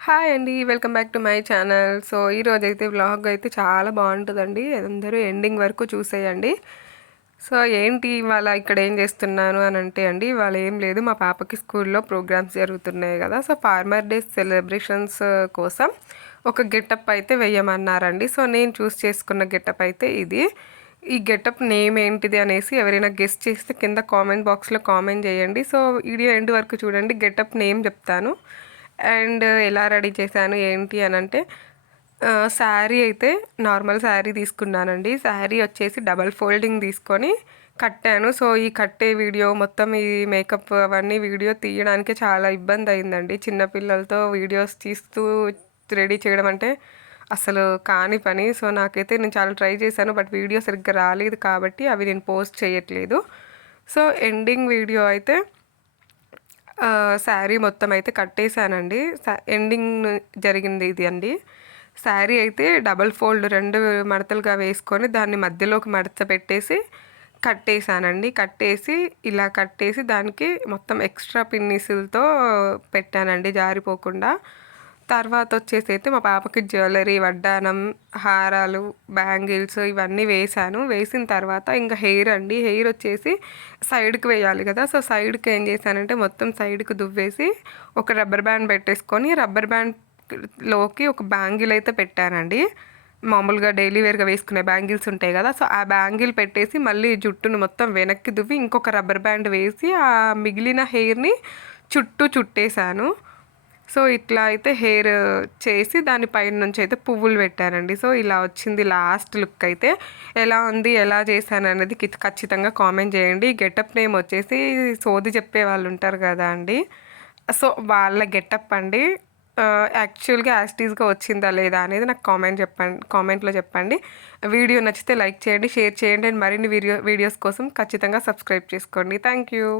Hi అండి. Welcome back to my channel. So, ఈరోజైతే vlog అయితే చాలా బావుంటదండి. అందరూ ఎండింగ్ వరకు చూసేయండి. సో, ఏంటి ఇవాళ ఇక్కడ ఏం చేస్తున్నాను అనంటే అండి, ఇవాళ ఏం లేదు మా పాపకి స్కూల్లో ప్రోగ్రామ్స్ జరుగుతున్నాయి గదా! సో, ఫార్మర్ డే సెలబ్రేషన్స్ కోసం ఒక గెటప్ అయితే వేయమన్నారండి. సో, నేను చేసుకున్న గెటప్ అయితే ఇది. ఈ గెటప్ నేమ్ ఏంటిది అనేసి ఎవరైనా గెస్ చేస్తే కింద కామెంట్ బాక్స్‌లో కామెంట్ చేయండి. సో, వీడియో ఎండ్ వరకు చూడండి. గెటప్ నేమ్ చెప్తాను. అండ్ ఎలా రెడీ చేశాను ఏంటి అనంటే శారీ అయితే నార్మల్ శారీ తీసుకున్నానండి. శారీ వచ్చేసి డబల్ ఫోల్డింగ్ తీసుకొని కట్టాను. సో, ఈ కట్టే వీడియో మొత్తం ఈ మేకప్ అవన్నీ వీడియో తీయడానికి చాలా ఇబ్బంది అయిందండి. చిన్న పిల్లలతో వీడియోస్ తీస్తూ రెడీ చేయడం అంటే అసలు కాని పని. సో, నాకైతే నేను చాలా ట్రై చేశాను. బట్ వీడియో సరిగ్గా రాలేదు కాబట్టి అవి నేను పోస్ట్ చేయట్లేదు. సో, ఎండింగ్ వీడియో అయితే శారీ మొత్తం అయితే కట్టేసానండి. ఎండింగ్ జరిగింది ఇది అండి. శారీ అయితే డబల్ ఫోల్డ్ 2 మడతలుగా వేసుకొని దాన్ని మధ్యలోకి మడత పెట్టేసి కట్టేసానండి. ఇలా కట్టేసి దానికి మొత్తం ఎక్స్ట్రా పిన్నీసులతో పెట్టానండి జారిపోకుండా. తర్వాత వచ్చేసి అయితే మా పాపకి జ్యువెలరీ, వడ్డానం, హారాలు, బ్యాంగిల్స్ ఇవన్నీ వేశాను. వేసిన తర్వాత ఇంకా హెయిర్ అండి. హెయిర్ వచ్చేసి సైడ్కి వేయాలి కదా! సో, సైడ్కి ఏం చేశానంటే మొత్తం సైడ్కి దువ్వేసి ఒక రబ్బర్ బ్యాండ్ పెట్టేసుకొని రబ్బర్ బ్యాండ్లోకి ఒక బ్యాంగిల్ అయితే పెట్టానండి. మామూలుగా డైలీ వేర్గా వేసుకునే బ్యాంగిల్స్ ఉంటాయి కదా! సో, ఆ బ్యాంగిల్ పెట్టేసి మళ్ళీ జుట్టును మొత్తం వెనక్కి దువ్వి ఇంకొక రబ్బర్ బ్యాండ్ వేసి ఆ మిగిలిన హెయిర్ని చుట్టేసాను. సో, ఇట్లా అయితే హెయిర్ చేసి దాని పైన నుంచి అయితే పువ్వులు పెట్టానండి. సో, ఇలా వచ్చింది లాస్ట్ లుక్ అయితే. ఎలా ఉంది, ఎలా చేశాననేది ఖచ్చితంగా కామెంట్ చేయండి. గెటప్ నేమ్ వచ్చేసి సోది చెప్పే వాళ్ళు ఉంటారు కదా అండి. సో, వాళ్ళ గెటప్ అండి. యాక్చువల్‌గా యాజ్ ఇట్ ఈస్‌గా వచ్చిందా లేదా అనేది నాకు కామెంట్‌లో చెప్పండి. వీడియో నచ్చితే లైక్ చేయండి, షేర్ చేయండి. అండ్ మరిన్ని వీడియోస్ కోసం ఖచ్చితంగా సబ్స్క్రైబ్ చేసుకోండి. Thank you.